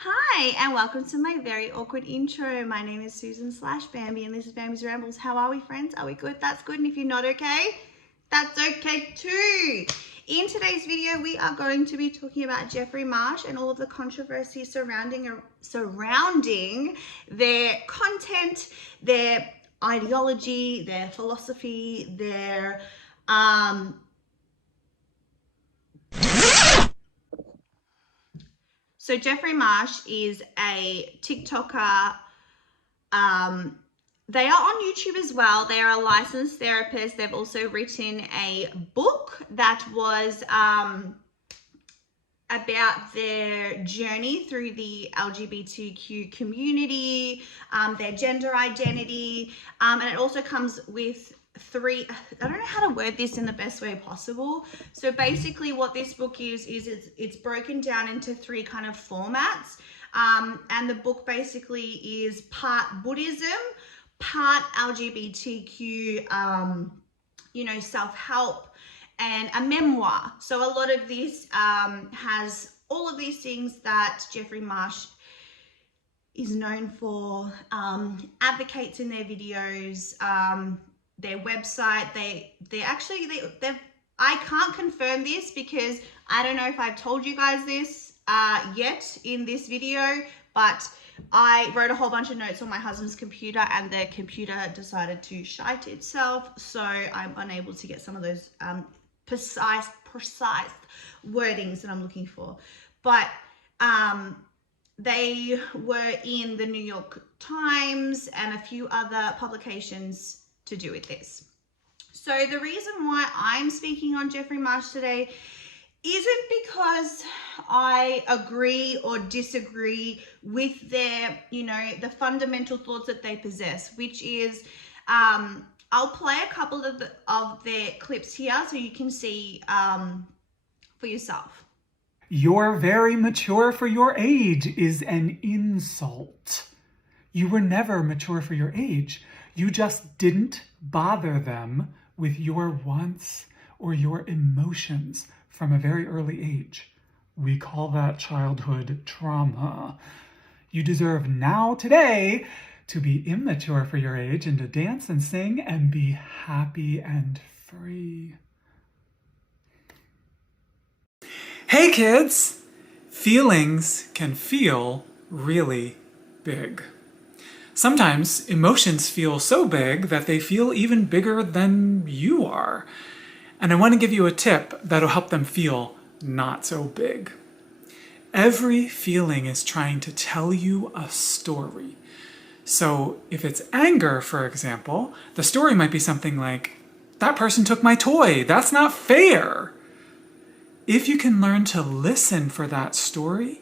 Hi, and welcome to my very awkward intro. My name is Susan/Bambi, and this is Bambi's Rambles. How are we, friends? Are we good? That's good. And if you're not okay, that's okay too. In today's video, we are going to be talking about Jeffery Marsh and all of the controversy surrounding their content, their ideology, their philosophy, their So Jeffery Marsh is a TikToker. They are on YouTube as well. They are a licensed therapist. They've also written a book that was about their journey through the LGBTQ community, their gender identity, and it also comes with I don't know how to word this in the best way possible. So basically what this book is it's broken down into three kind of formats. And the book basically is part Buddhism, part LGBTQ, self-help, and a memoir. So a lot of this has all of these things that Jeffery Marsh is known for, advocates in their videos, their website. I can't confirm this because I don't know if I've told you guys this yet in this video, but I wrote a whole bunch of notes on my husband's computer and the computer decided to shite itself. So I'm unable to get some of those precise wordings that I'm looking for. But they were in the New York Times and a few other publications to do with this. So the reason why I'm speaking on Jeffery Marsh today isn't because I agree or disagree with their, the fundamental thoughts that they possess, which is, I'll play a couple of their clips here so you can see for yourself. You're very mature for your age is an insult. You were never mature for your age. You just didn't bother them with your wants or your emotions from a very early age. We call that childhood trauma. You deserve now, today, to be immature for your age and to dance and sing and be happy and free. Hey kids! Feelings can feel really big. Sometimes emotions feel so big that they feel even bigger than you are. And I want to give you a tip that'll help them feel not so big. Every feeling is trying to tell you a story. So if it's anger, for example, the story might be something like, that person took my toy, that's not fair. If you can learn to listen for that story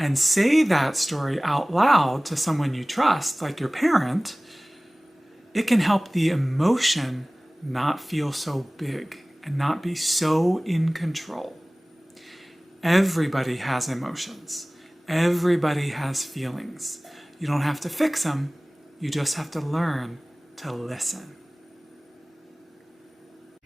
and say that story out loud to someone you trust, like your parent, it can help the emotion not feel so big and not be so in control. Everybody has emotions. Everybody has feelings. You don't have to fix them. You just have to learn to listen.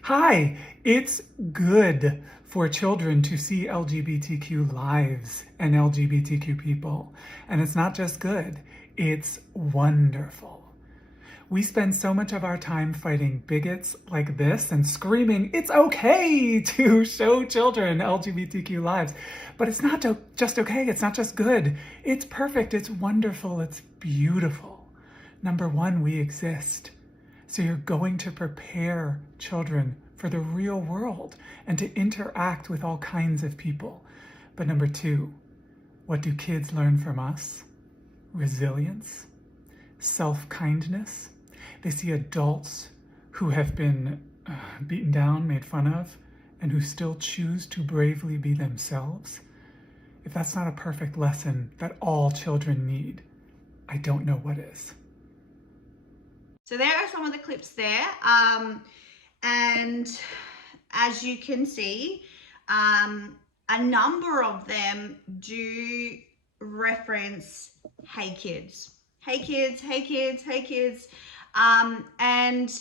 Hi, it's good for children to see LGBTQ lives and LGBTQ people. And it's not just good, it's wonderful. We spend so much of our time fighting bigots like this and screaming, it's okay to show children LGBTQ lives. But it's not just okay, it's not just good. It's perfect, it's wonderful, it's beautiful. Number one, we exist. So you're going to prepare children for the real world and to interact with all kinds of people. But number two, what do kids learn from us? Resilience, self-kindness. They see adults who have been beaten down, made fun of, and who still choose to bravely be themselves. If that's not a perfect lesson that all children need, I don't know what is. So there are some of the clips there. And as you can see, a number of them do reference, hey kids, hey kids, hey kids, hey kids. And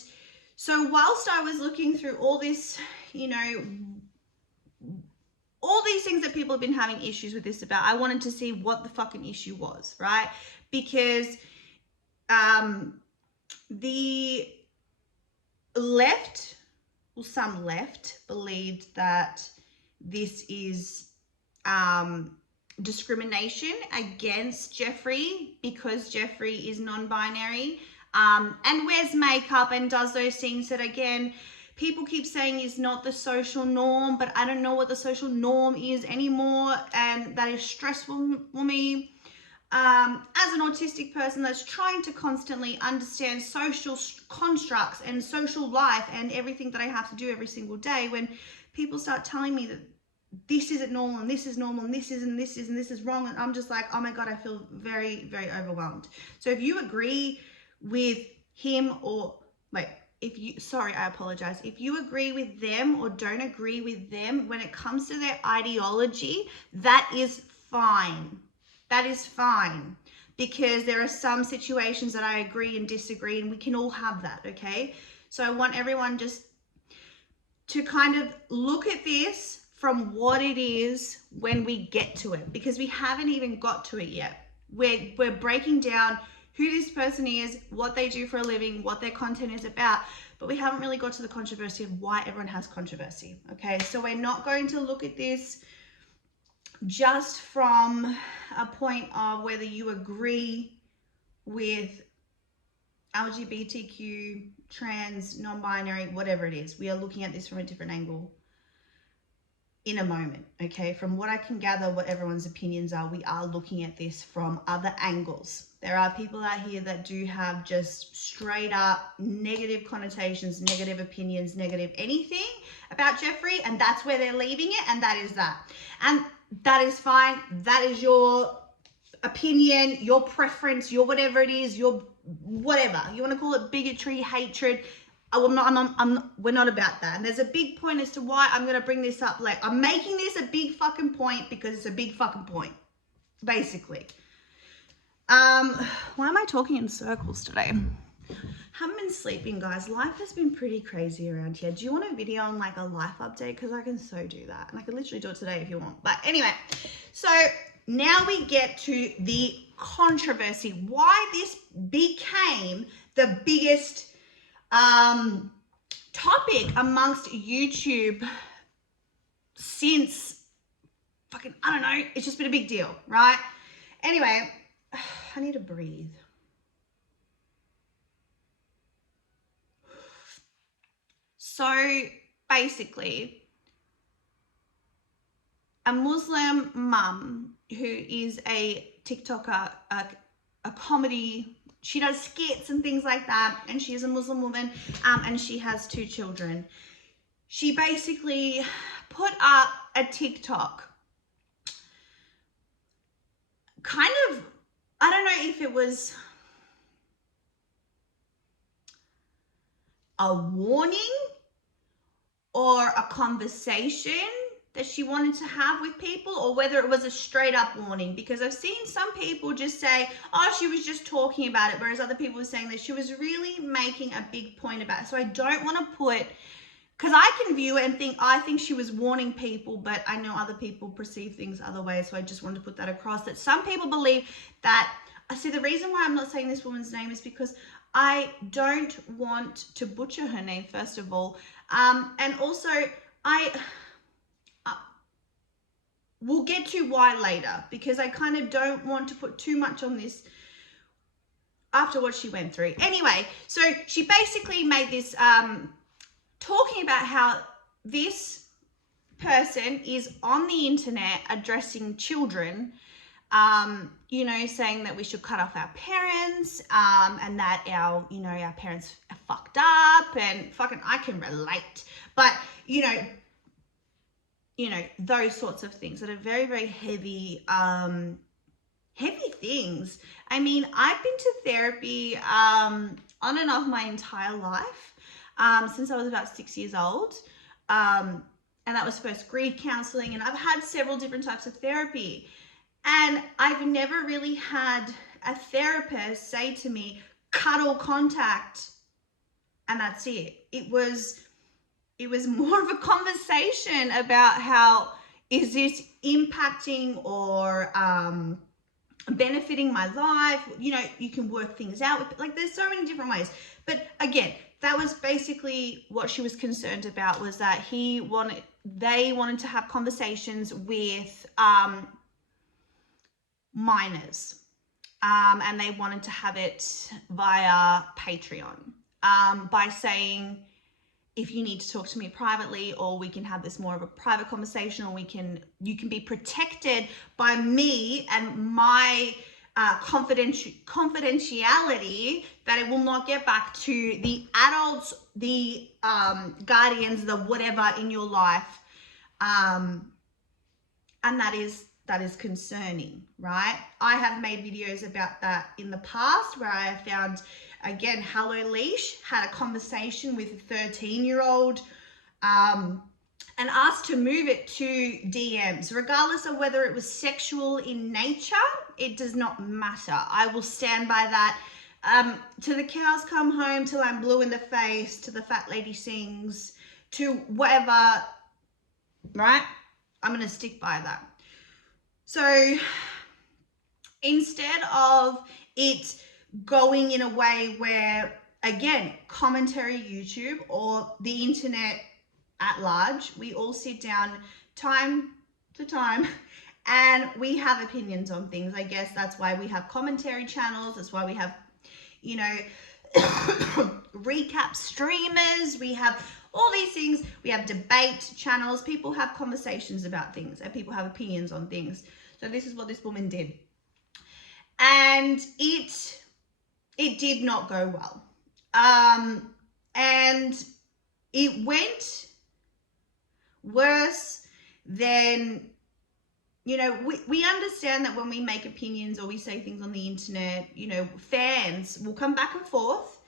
so whilst I was looking through all this, all these things that people have been having issues with this about. I wanted to see what the fucking issue was, right? Because the left, well, some left believed that this is discrimination against Jeffrey because Jeffrey is non-binary and wears makeup and does those things that, again, people keep saying is not the social norm, but I don't know what the social norm is anymore, and that is stressful for me. As an autistic person that's trying to constantly understand social constructs and social life and everything that I have to do every single day, when people start telling me that this isn't normal and this is normal and this is and this is and this is wrong, and I'm just like, oh my God, I feel very, very overwhelmed. So if you agree with him or I apologize. If you agree with them or don't agree with them when it comes to their ideology, that is fine. That is fine, because there are some situations that I agree and disagree, and we can all have that, okay? So I want everyone just to kind of look at this from what it is when we get to it, because we haven't even got to it yet. We're breaking down who this person is, what they do for a living, what their content is about, but we haven't really got to the controversy of why everyone has controversy, okay? So we're not going to look at this just from a point of whether you agree with LGBTQ, trans, non-binary, whatever it is. We are looking at this from a different angle in a moment, okay? From what I can gather, what everyone's opinions are, we are looking at this from other angles. There are people out here that do have just straight up negative connotations, negative opinions, negative anything about Jeffrey, and that's where they're leaving it, and that is that. And that is fine. That is your opinion, your preference, your whatever it is, your whatever. You want to call it bigotry, hatred. We're not about that. And there's a big point as to why I'm going to bring this up. Like, I'm making this a big fucking point because it's a big fucking point, basically. Why am I talking in circles today? Haven't been sleeping, guys. Life has been pretty crazy around here. Do you want a video on like a life update? Because I can so do that. And I could literally do it today if you want. But anyway, so now we get to the controversy. Why this became the biggest topic amongst YouTube since fucking, I don't know, it's just been a big deal, right? Anyway, I need to breathe. So basically, a Muslim mum who is a TikToker, a comedy, she does skits and things like that, and she is a Muslim woman, and she has 2 children. She basically put up a TikTok, kind of, I don't know if it was a warning or a conversation that she wanted to have with people, or whether it was a straight up warning, because I've seen some people just say, oh, she was just talking about it, whereas other people were saying that she was really making a big point about it. So I don't want to put, because I can view it and think, I think she was warning people, but I know other people perceive things other ways. So I just wanted to put that across, that some people believe that, I see the reason why I'm not saying this woman's name is because I don't want to butcher her name, first of all. And also we'll get to why later, because I kind of don't want to put too much on this after what she went through. Anyway, so she basically made this talking about how this person is on the internet addressing children, you know, saying that we should cut off our parents, and that our parents are fucked up, and fucking I can relate, but you know, those sorts of things that are very, very heavy, heavy things. I mean, I've been to therapy on and off my entire life, since I was about 6 years old. And that was first grief counseling, and I've had several different types of therapy. And I've never really had a therapist say to me, cut all contact, and that's it. It was more of a conversation about how is this impacting or benefiting my life? You know, you can work things out with, like, there's so many different ways. But again, that was basically what she was concerned about, was that they wanted to have conversations with minors, and they wanted to have it via Patreon, by saying, if you need to talk to me privately, or we can have this more of a private conversation, or you can be protected by me and my confidentiality, that it will not get back to the adults, the guardians, the whatever in your life, and that is concerning, right? I have made videos about that in the past, where I have found, again, Hello Leash had a conversation with a 13-year-old and asked to move it to DMs. Regardless of whether it was sexual in nature, it does not matter. I will stand by that. To the cows come home, till I'm blue in the face, to the fat lady sings, to whatever, right? I'm going to stick by that. So instead of it going in a way where, again, commentary YouTube or the internet at large, we all sit down time to time and we have opinions on things. I guess that's why we have commentary channels. That's why we have, you know, recap streamers. We have all these things. We have debate channels. People have conversations about things and people have opinions on things. So this is what this woman did. And it did not go well. And it went worse than, you know, we understand that when we make opinions or we say things on the internet, you know, fans will come back and forth.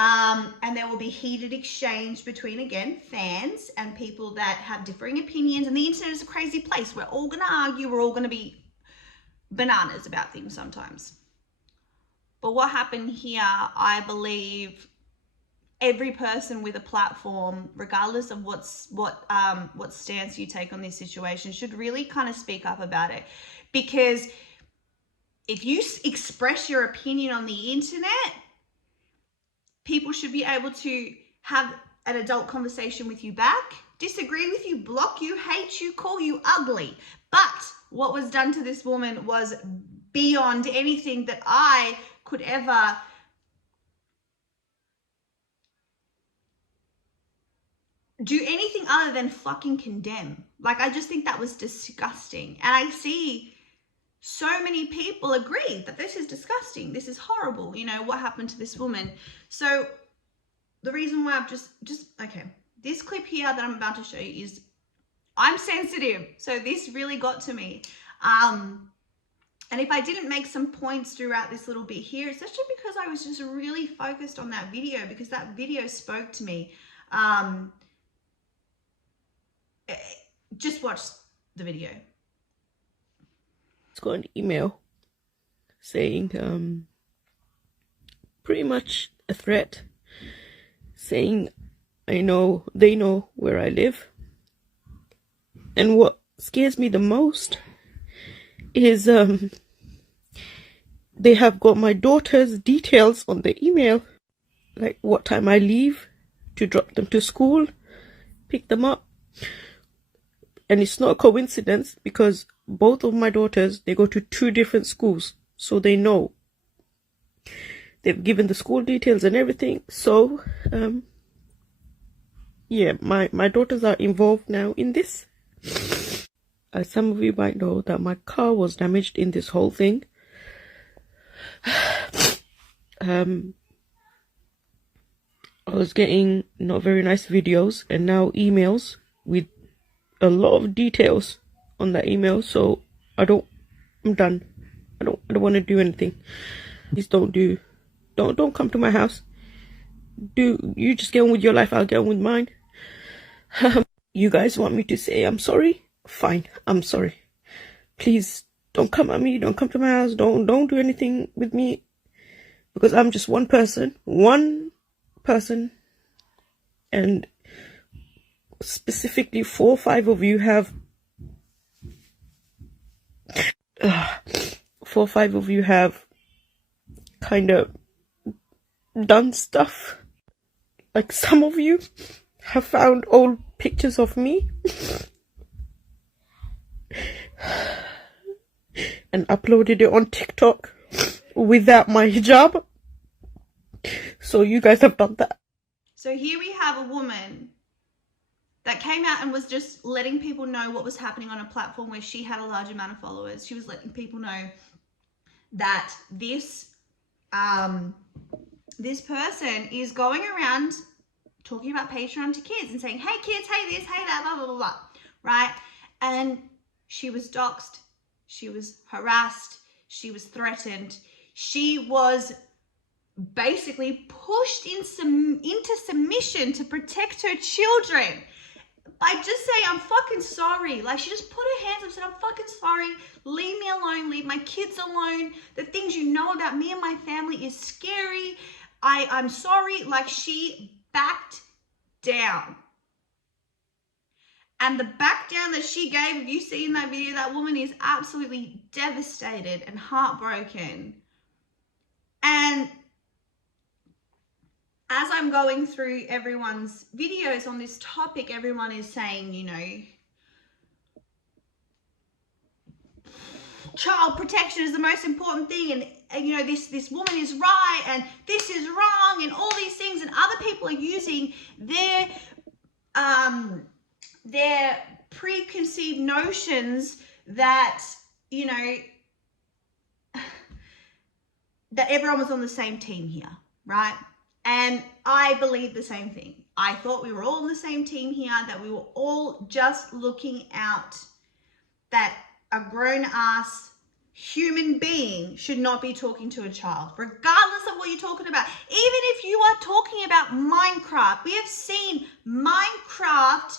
And there will be heated exchange between, again, fans and people that have differing opinions. And the internet is a crazy place. We're all going to argue. We're all going to be bananas about things sometimes. But what happened here, I believe every person with a platform, regardless of what stance you take on this situation, should really kind of speak up about it. Because if you express your opinion on the internet, people should be able to have an adult conversation with you back, disagree with you, block you, hate you, call you ugly. But what was done to this woman was beyond anything that I could ever do anything other than fucking condemn. Like, I just think that was disgusting. And I see so many people agree that this is disgusting. This is horrible. You know, what happened to this woman? So the reason why I've just okay, this clip here that I'm about to show you is, I'm sensitive. So this really got to me. And if I didn't make some points throughout this little bit here, it's actually because I was just really focused on that video, because that video spoke to me. Just watch the video. Got an email saying pretty much a threat, saying they know where I live, and what scares me the most is they have got my daughter's details on the email, like what time I leave to drop them to school, pick them up. And it's not a coincidence, because both of my daughters, they go to 2 different schools. So they know. They've given the school details and everything. So, yeah, my daughters are involved now in this. As some of you might know, that my car was damaged in this whole thing. I was getting not very nice videos and now emails with a lot of details on that email. So I'm done. I don't want to do anything. Please don't come to my house. You just get on with your life, I'll get on with mine. You guys want me to say I'm sorry? Fine, I'm sorry. Please don't come at me, don't come to my house, don't do anything with me, because I'm just one person, and specifically 4 or 5 of you have 4 or 5 of you have kind of done stuff. Like some of you have found old pictures of me and uploaded it on TikTok without my hijab. So you guys have done that. So here we have a woman that came out and was just letting people know what was happening on a platform where she had a large amount of followers. She was letting people know that this person is going around talking about Patreon to kids and saying, hey kids, hey this, hey that, blah, blah, blah, blah, right? And she was doxxed, she was harassed, she was threatened. She was basically pushed into submission to protect her children by just saying, I'm fucking sorry. Like, she just put her hands up and said, I'm fucking sorry. Leave me alone. Leave my kids alone. The things you know about me and my family is scary. I'm sorry. Like, she backed down. And the back down that she gave, if you see in that video, that woman is absolutely devastated and heartbroken. And as I'm going through everyone's videos on this topic, everyone is saying, you know, child protection is the most important thing, and you know, this woman is right and this is wrong and all these things, and other people are using their preconceived notions that, you know, that everyone was on the same team here, right? And I believe the same thing. I thought we were all on the same team here, that we were all just looking out that a grown-ass human being should not be talking to a child, regardless of what you're talking about. Even if you are talking about Minecraft, we have seen Minecraft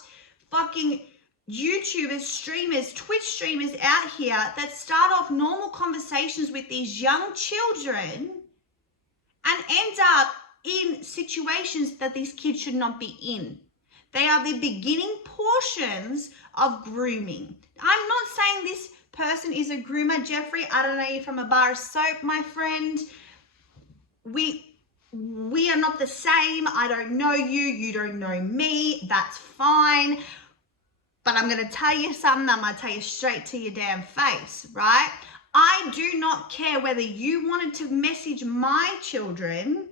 fucking YouTubers, streamers, Twitch streamers out here that start off normal conversations with these young children and end up in situations that these kids should not be in. They are the beginning portions of grooming. I'm not saying this person is a groomer, Jeffrey. I don't know you from a bar of soap, my friend. We are not the same. I don't know you. You don't know me. That's fine. But I'm going to tell you something. I'm going to tell you straight to your damn face, right? I do not care whether you wanted to message my children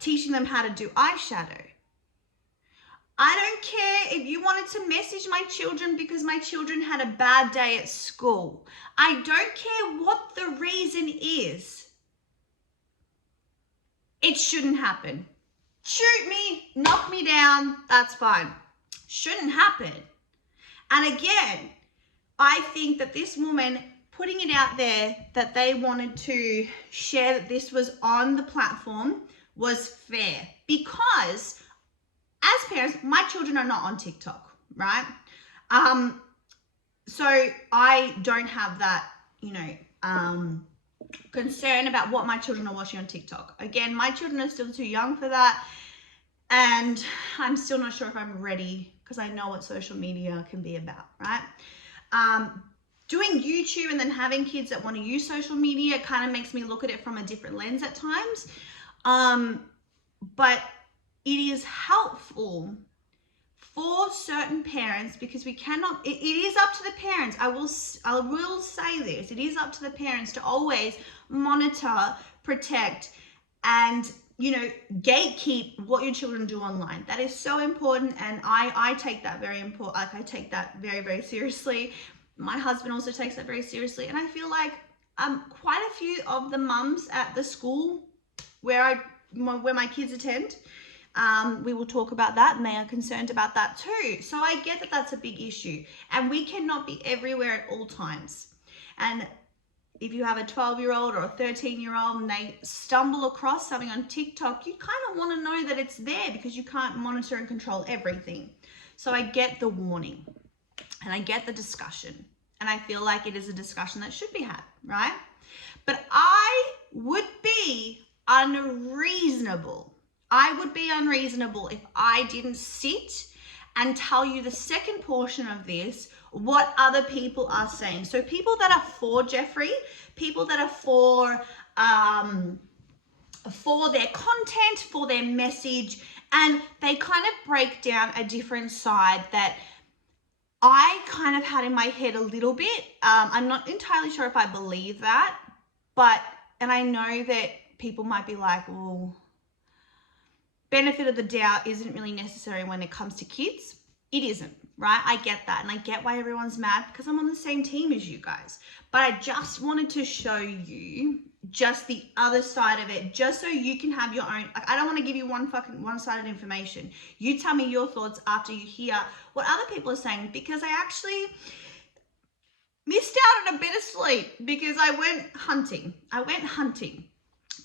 teaching them how to do eyeshadow. I don't care if you wanted to message my children because my children had a bad day at school. I don't care what the reason is. It shouldn't happen. Shoot me, knock me down, that's fine. Shouldn't happen. And again, I think that this woman putting it out there that they wanted to share that this was on the platform was fair, because as parents, my children are not on TikTok, right? So I don't have that, you know, concern about what my children are watching on TikTok. Again, my children are still too young for that, and I'm still not sure if I'm ready, because I know what social media can be about, right? Doing YouTube and then having kids that want to use social media kind of makes me look at it from a different lens at times. But it is helpful for certain parents, because we cannot, it is up to the parents. I will say this, it is up to the parents to always monitor, protect, and, you know, gatekeep what your children do online. That is so important, and I take that very important. Like, I take that very, very seriously. My husband also takes that very seriously, and I feel like quite a few of the mums at the school where my kids attend, we will talk about that, and they are concerned about that too. So I get that that's a big issue, and we cannot be everywhere at all times. And if you have a 12-year-old or a 13-year-old and they stumble across something on TikTok, you kind of want to know that it's there, because you can't monitor and control everything. So I get the warning, and I get the discussion, and I feel like it is a discussion that should be had, right? But I would be unreasonable. I would be unreasonable if I didn't sit and tell you the second portion of this, what other people are saying. So people that are for Jeffrey, people that are for their content, for their message, and they kind of break down a different side that I kind of had in my head a little bit. I'm not entirely sure if I believe that, and I know that people might be like, well, benefit of the doubt isn't really necessary when it comes to kids. It isn't, right? I get that, and I get why everyone's mad because I'm on the same team as you guys. But I just wanted to show you just the other side of it, just so you can have your own. Like, I don't want to give you one-sided information. You tell me your thoughts after you hear what other people are saying, because I actually missed out on a bit of sleep because I went hunting.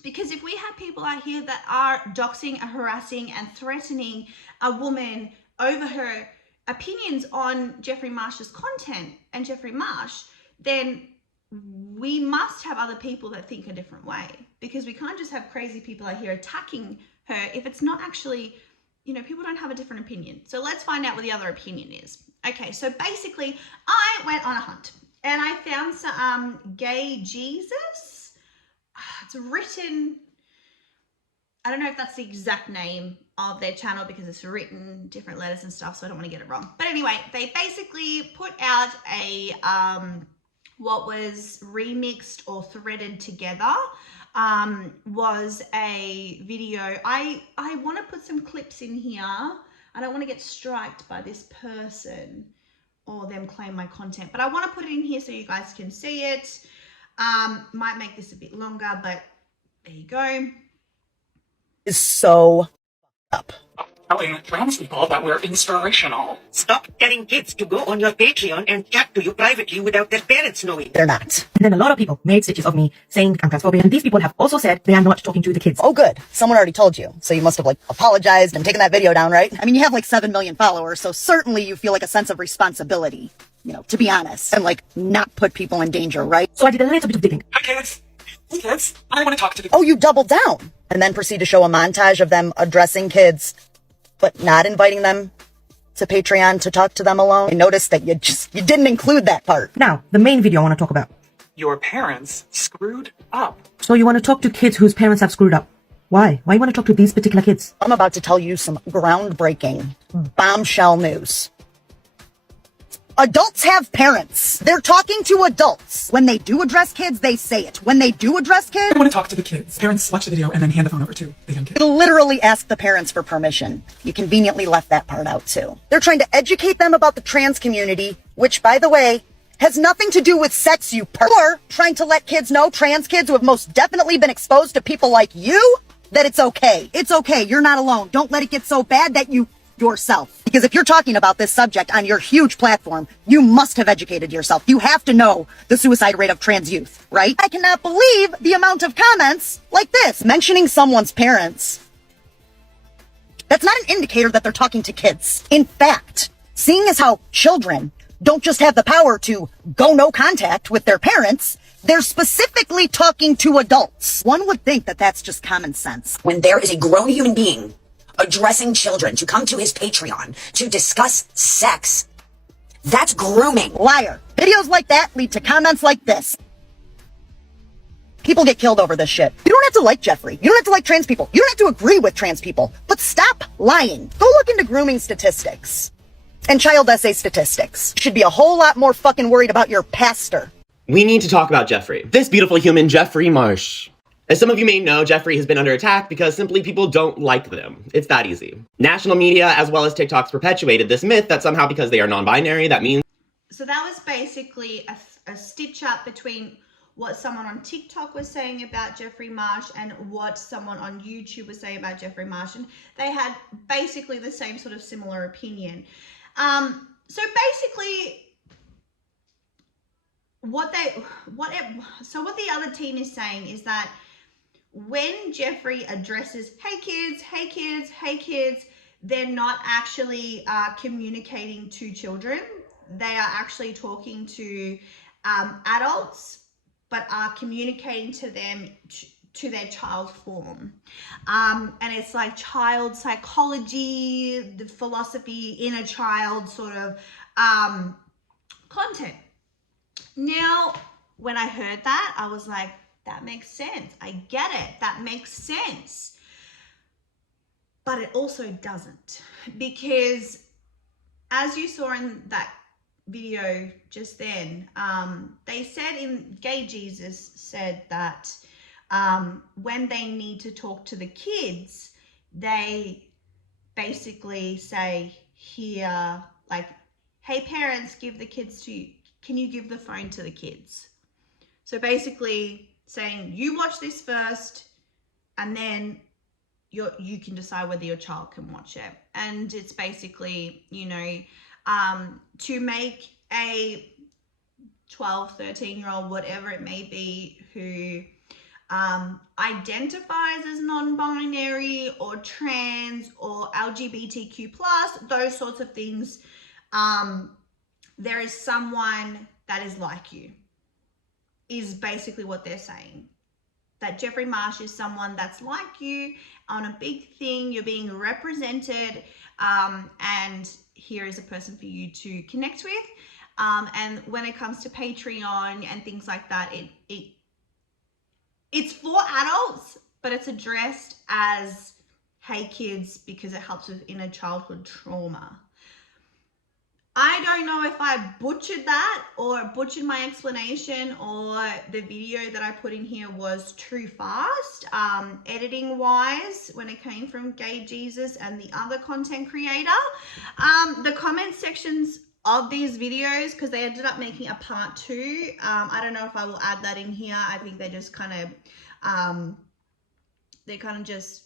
Because if we have people out here that are doxing, harassing, and threatening a woman over her opinions on Jeffery Marsh's content and Jeffery Marsh, then we must have other people that think a different way, because we can't just have crazy people out here attacking her if it's not actually, people don't have a different opinion. So let's find out what the other opinion is. Okay, so basically I went on a hunt and I found some Gay Jesus. It's written, I don't know if that's the exact name of their channel because it's written different letters and stuff, so I don't want to get it wrong. But anyway, they basically put out a what was remixed or threaded together, was a video. I want to put some clips in here. I don't want to get striked by this person or them claim my content, but I want to put it in here so you guys can see it. Might make this a bit longer, but there you go. Is so up. Telling trans people that we're inspirational. Stop telling kids to go on your Patreon and chat to you privately without their parents knowing. They're not. And then a lot of people made stitches of me saying I'm transphobic, and these people have also said they are not talking to the kids. Oh, good. Someone already told you. So you must have apologized and taken that video down, right? I mean, you have 7 million followers, so certainly you feel a sense of responsibility, to be honest, and not put people in danger, right? So I did a little bit of digging. Hi, kids. Hey, kids. I want to talk to the... Oh, you doubled down and then proceed to show a montage of them addressing kids, but not inviting them to Patreon to talk to them alone. I noticed that you didn't include that part. Now, the main video I want to talk about. Your parents screwed up. So you want to talk to kids whose parents have screwed up. Why? Why you want to talk to these particular kids? I'm about to tell you some groundbreaking bombshell news. Adults have parents. They're talking to adults. When they do address kids, they say it. When they do address kids, I want to talk to the kids. Parents watch the video and then hand the phone over to the young kid. they literally ask the parents for permission. You conveniently left that part out too. They're trying to educate them about the trans community, which, by the way, has nothing to do with sex, you or trying to let kids know, trans kids who have most definitely been exposed to people like you, that it's okay. It's okay. You're not alone. Don't let it get so bad that you yourself. Because if you're talking about this subject on your huge platform, you must have educated yourself. You have to know the suicide rate of trans youth, right? I cannot believe the amount of comments like this. Mentioning someone's parents, that's not an indicator that they're talking to kids. In fact, seeing as how children don't just have the power to go no contact with their parents, they're specifically talking to adults. One would think that that's just common sense. When there is a grown human being addressing children to come to his Patreon to discuss sex, that's grooming. Liar. Videos like that lead to comments like this. People get killed over this shit. You don't have to like Jeffrey. You don't have to like trans people. You don't have to agree with trans people. But stop lying. Go look into grooming statistics and child essay statistics. You should be a whole lot more fucking worried about your pastor. We need to talk about Jeffrey. This beautiful human, Jeffery Marsh. As some of you may know, Jeffrey has been under attack because simply people don't like them. It's that easy. National media, as well as TikTok's perpetuated this myth that somehow because they are non-binary, that means... So that was basically a stitch up between what someone on TikTok was saying about Jeffery Marsh and what someone on YouTube was saying about Jeffery Marsh. And they had basically the same sort of similar opinion. So basically... what the other team is saying is that when Jeffrey addresses, hey kids, they're not actually communicating to children. They are actually talking to adults, but are communicating to them to their child form. And it's like child psychology, the philosophy, inner child sort of content. Now, when I heard that, I was like, that makes sense. I get it. That makes sense. But it also doesn't, because as you saw in that video just then, they said Gay Jesus said that when they need to talk to the kids, they basically say here, like, hey parents, can you give the phone to the kids? So basically saying, you watch this first, and then you can decide whether your child can watch it. And it's basically, you know, to make a 12, 13-year-old, whatever it may be, who identifies as non-binary or trans or LGBTQ+, those sorts of things, there is someone that is like you, is basically what they're saying. That Jeffery Marsh is someone that's like you on a big thing, you're being represented, and here is a person for you to connect with. And when it comes to Patreon and things like that, it's for adults, but it's addressed as, hey kids, because it helps with inner childhood trauma. I don't know if I butchered that or butchered my explanation, or the video that I put in here was too fast, editing wise, when it came from Gay Jesus and the other content creator. The comment sections of these videos, because they ended up making a part 2. I don't know if I will add that in here. I think they just kind of, they're kind of just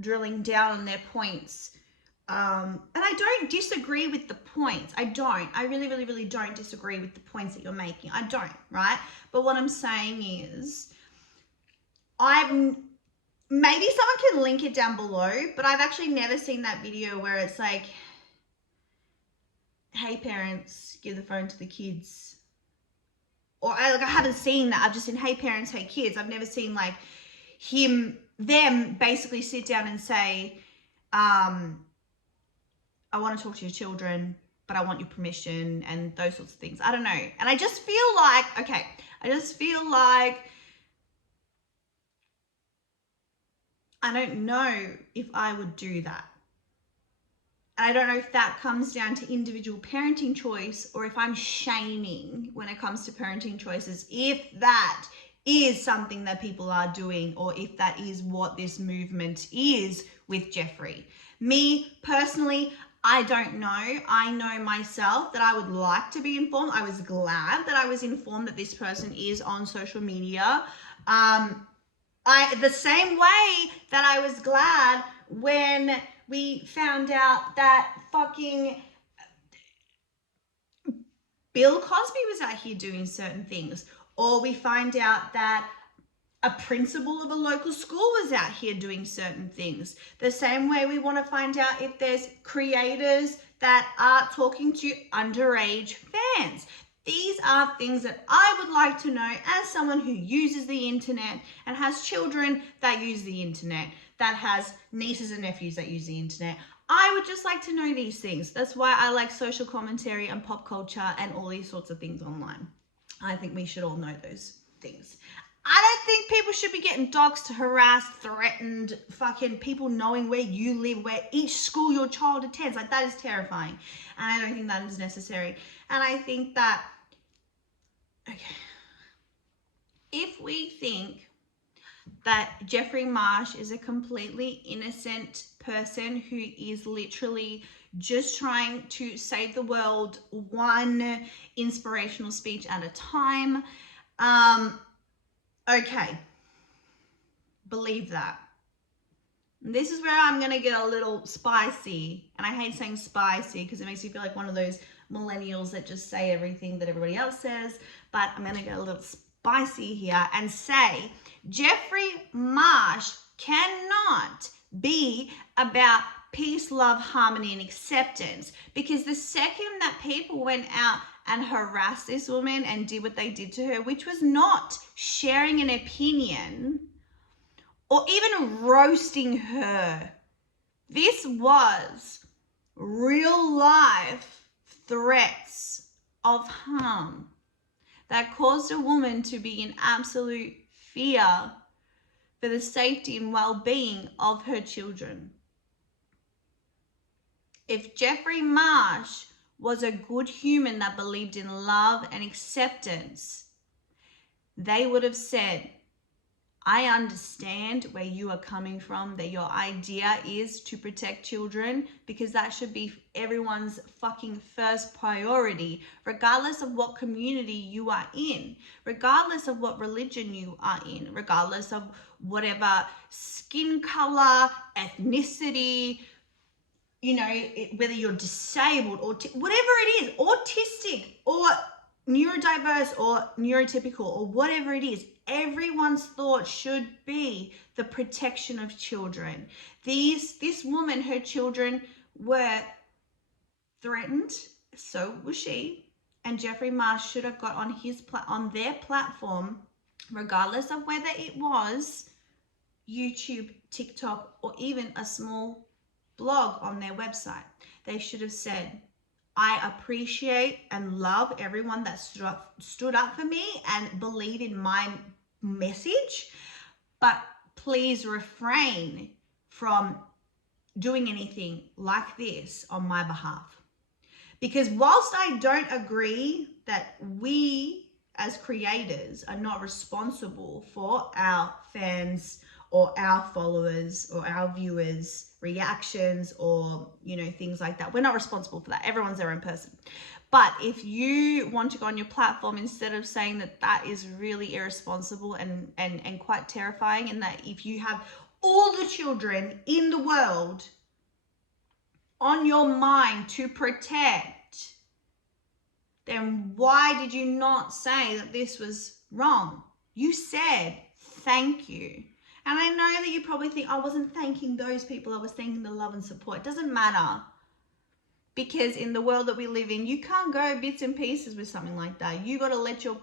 drilling down on their points. And I don't disagree with the points. I really don't disagree with the points that you're making. I don't, right? But what I'm saying is, maybe someone can link it down below, but I've actually never seen that video where it's like, hey parents, give the phone to the kids. Or I haven't seen that. I've just seen, hey parents, hey kids. I've never seen like them basically sit down and say, I want to talk to your children, but I want your permission, and those sorts of things. I don't know. And I just feel like, I don't know if I would do that. And I don't know if that comes down to individual parenting choice, or if I'm shaming when it comes to parenting choices, if that is something that people are doing, or if that is what this movement is with Jeffery. Me personally, I don't know. I know myself that I would like to be informed. I was glad that I was informed that this person is on social media. The same way that I was glad when we found out that fucking Bill Cosby was out here doing certain things, or we find out that a principal of a local school was out here doing certain things. The same way we want to find out if there's creators that are talking to underage fans. These are things that I would like to know as someone who uses the internet and has children that use the internet, that has nieces and nephews that use the internet. I would just like to know these things. That's why I like social commentary and pop culture and all these sorts of things online. I think we should all know those things. I don't think people should be getting doxxed, harassed, threatened, fucking people knowing where you live, where each school your child attends. Like, that is terrifying. And I don't think that is necessary. And I think that, okay, if we think that Jeffery Marsh is a completely innocent person who is literally just trying to save the world one inspirational speech at a time, okay, believe that. This is where I'm going to get a little spicy, and I hate saying spicy because it makes me feel like one of those millennials that just say everything that everybody else says, but I'm going to get a little spicy here and say Jeffery Marsh cannot be about peace, love, harmony, and acceptance, because the second that people went out and harassed this woman and did what they did to her, which was not sharing an opinion or even roasting her, this was real life threats of harm that caused a woman to be in absolute fear for the safety and well-being of her children. If Jeffery Marsh was a good human that believed in love and acceptance, they would have said, I understand where you are coming from, that your idea is to protect children, because that should be everyone's fucking first priority, regardless of what community you are in, regardless of what religion you are in, regardless of whatever skin color, ethnicity, whether you're disabled or whatever it is, autistic or neurodiverse or neurotypical or whatever it is, everyone's thought should be the protection of children. This woman, her children were threatened, so was she, and Jeffery Marsh should have got on their platform, regardless of whether it was YouTube, TikTok, or even a small blog on their website. They should have said, I appreciate and love everyone that stood up for me and believe in my message, but please refrain from doing anything like this on my behalf. Because whilst I don't agree that we as creators are not responsible for our fans or our followers or our viewers' reactions or, things like that. We're not responsible for that. Everyone's their own person. But if you want to go on your platform, instead of saying that is really irresponsible and quite terrifying, and that if you have all the children in the world on your mind to protect, then why did you not say that this was wrong? You said thank you. And I know that you probably think, I wasn't thanking those people, I was thanking the love and support. It doesn't matter. Because in the world that we live in, you can't go bits and pieces with something like that. You got to let your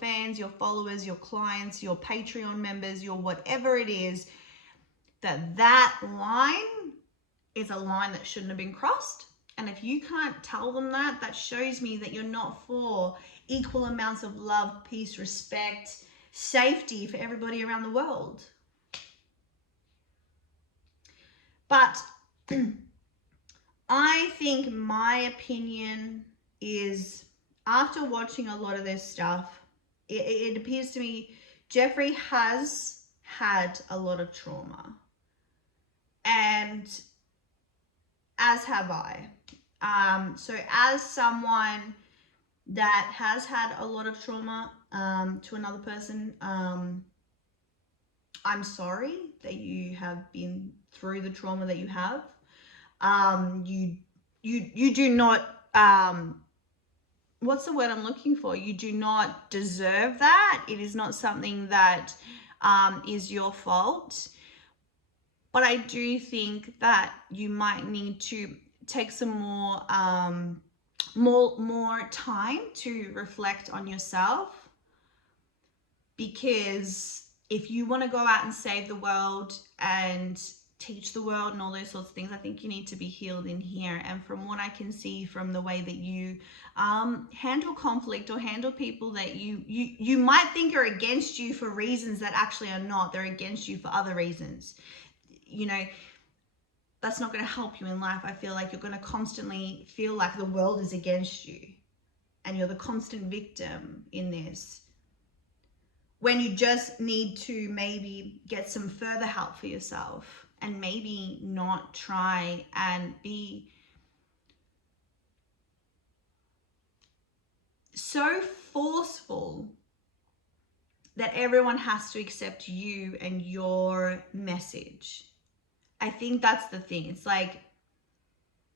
fans, your followers, your clients, your Patreon members, your whatever it is, that line is a line that shouldn't have been crossed. And if you can't tell them that shows me that you're not for equal amounts of love, peace, respect, safety for everybody around the world. But I think my opinion is, after watching a lot of this stuff, it appears to me Jeffery has had a lot of trauma. And as have I. So as someone that has had a lot of trauma to another person, I'm sorry that you have been through the trauma that you have. You do not, what's the word I'm looking for? You do not deserve that. It is not something that is your fault. But I do think that you might need to take some more time to reflect on yourself, because if you want to go out and save the world and teach the world and all those sorts of things, I think you need to be healed in here. And from what I can see from the way that you handle conflict or handle people that you might think are against you for reasons that actually are not, they're against you for other reasons. That's not going to help you in life. I feel like you're going to constantly feel like the world is against you and you're the constant victim in this, when you just need to maybe get some further help for yourself and maybe not try and be so forceful that everyone has to accept you and your message. I think that's the thing. It's like,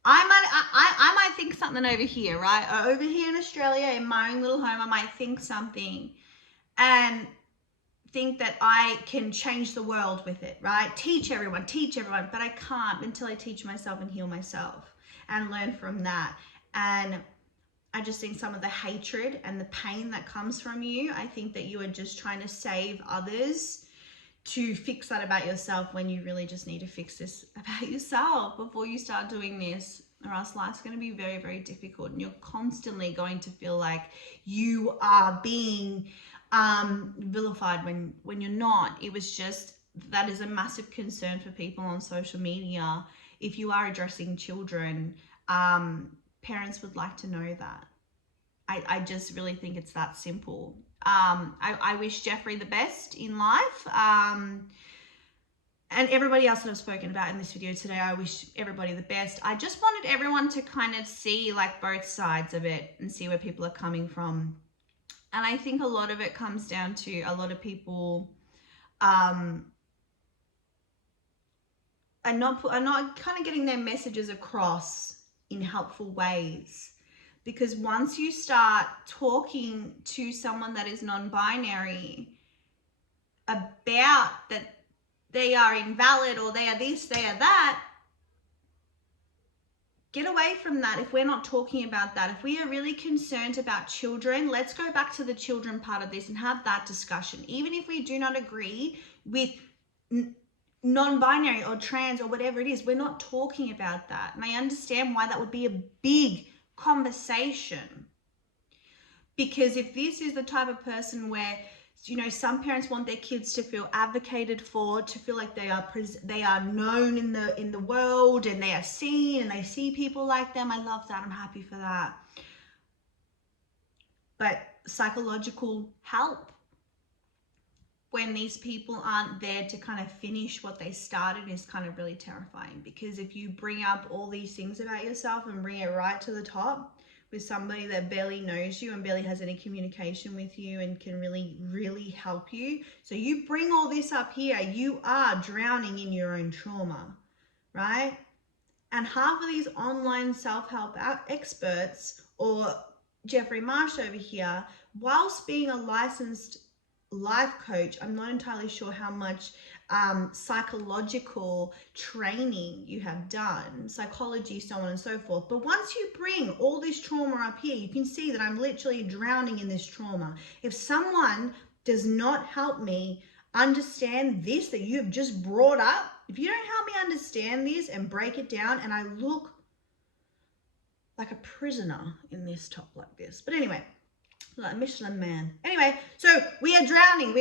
I might think something over here, right? Or over here in Australia, in my own little home, I might think something and think that I can change the world with it, right? Teach everyone, but I can't until I teach myself and heal myself and learn from that. And I just think some of the hatred and the pain that comes from you, I think that you are just trying to save others to fix that about yourself, when you really just need to fix this about yourself before you start doing this. or else life's going to be very, very difficult, and you're constantly going to feel like you are being vilified when you're not. It was just, that is a massive concern for people on social media. If you are addressing children, parents would like to know that. I just really think it's that simple. I wish Jeffrey the best in life. And everybody else that I've spoken about in this video today, I wish everybody the best. I just wanted everyone to kind of see like both sides of it and see where people are coming from. And I think a lot of it comes down to a lot of people are not kind of getting their messages across in helpful ways. Because once you start talking to someone that is non-binary about that they are invalid or they are this, they are that, get away from that. If we're not talking about that, if we are really concerned about children, let's go back to the children part of this and have that discussion. Even if we do not agree with non-binary or trans or whatever it is, we're not talking about that. And I understand why that would be a big conversation. Because if this is the type of person where, you know, some parents want their kids to feel advocated for, to feel like they are known in the world and they are seen and they see people like them. I love that. I'm happy for that. But psychological help, when these people aren't there to kind of finish what they started, is kind of really terrifying. Because if you bring up all these things about yourself and bring it right to the top with somebody that barely knows you and barely has any communication with you and can really, really help you. So you bring all this up here, you are drowning in your own trauma, right? And half of these online self-help experts, or Jeffery Marsh over here, whilst being a licensed life coach, I'm not entirely sure how much psychological training you have done, psychology, so on and so forth. But once you bring all this trauma up here, you can see that I'm literally drowning in this trauma. If someone does not help me understand this that you've just brought up, if you don't help me understand this and break it down, and I look like a prisoner in this top like this. But anyway, like a Michelin man. Anyway, so we are drowning.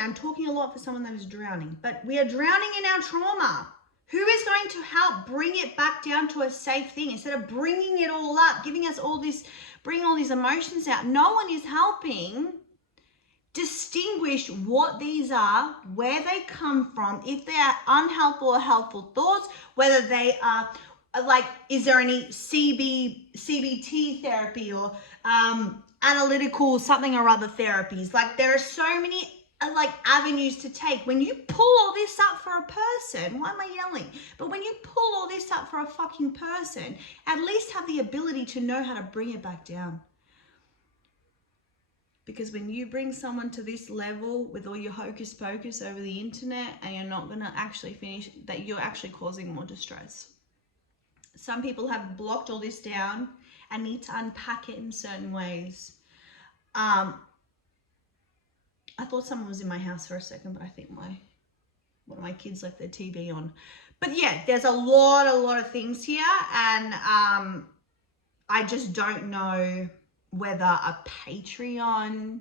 I'm talking a lot for someone that is drowning, but we are drowning in our trauma. Who is going to help bring it back down to a safe thing instead of bringing it all up, giving us all this, bringing all these emotions out? No one is helping distinguish what these are, where they come from, if they are unhelpful or helpful thoughts, whether they are like, is there any CBT therapy or analytical something or other therapies? Like, there are so many like avenues to take. When you pull all this up for a person, why am I yelling? But when you pull all this up for a fucking person, at least have the ability to know how to bring it back down. Because when you bring someone to this level with all your hocus pocus over the internet and you're not gonna actually finish, that you're actually causing more distress. Some people have blocked all this down and need to unpack it in certain ways. I thought someone was in my house for a second, but I think one of my kids left their TV on. But yeah, there's a lot of things here, and I just don't know whether a Patreon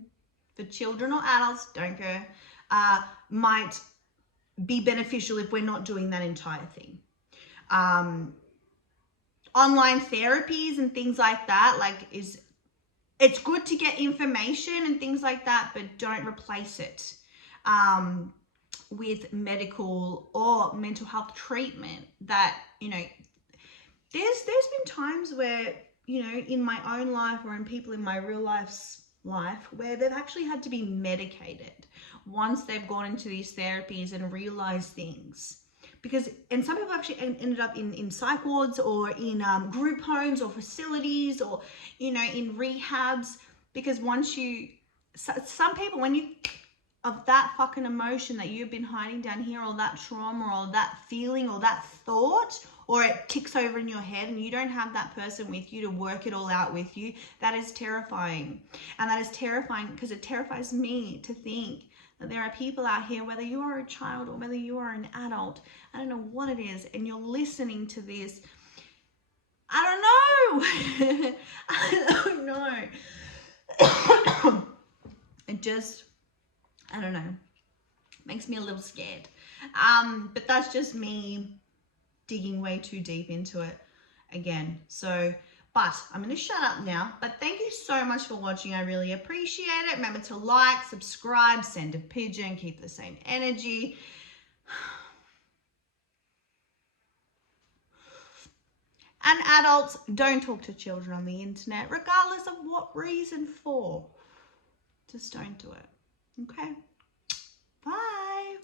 for children or adults, don't go, might be beneficial if we're not doing that entire thing. Online therapies and things like that, it's good to get information and things like that, but don't replace it with medical or mental health treatment. That, you know, there's been times where, you know, in my own life or in people in my real life where they've actually had to be medicated once they've gone into these therapies and realized things. Because, and some people actually ended up in psych wards or in group homes or facilities or, you know, in rehabs. Because once you, some people, when you, of that fucking emotion that you've been hiding down here, or that trauma or that feeling or that thought, or it ticks over in your head and you don't have that person with you to work it all out with you, that is terrifying. And that is terrifying because it terrifies me to think that there are people out here, whether you are a child or whether you are an adult, I don't know what it is, and you're listening to this. I don't know. I don't know. It just, I don't know, makes me a little scared. But that's just me digging way too deep into it again. So, but I'm going to shut up now. But thank you so much for watching. I really appreciate it. Remember to like, subscribe, send a pigeon, keep the same energy. And adults, don't talk to children on the internet, regardless of what reason for. Just don't do it. Okay? Bye.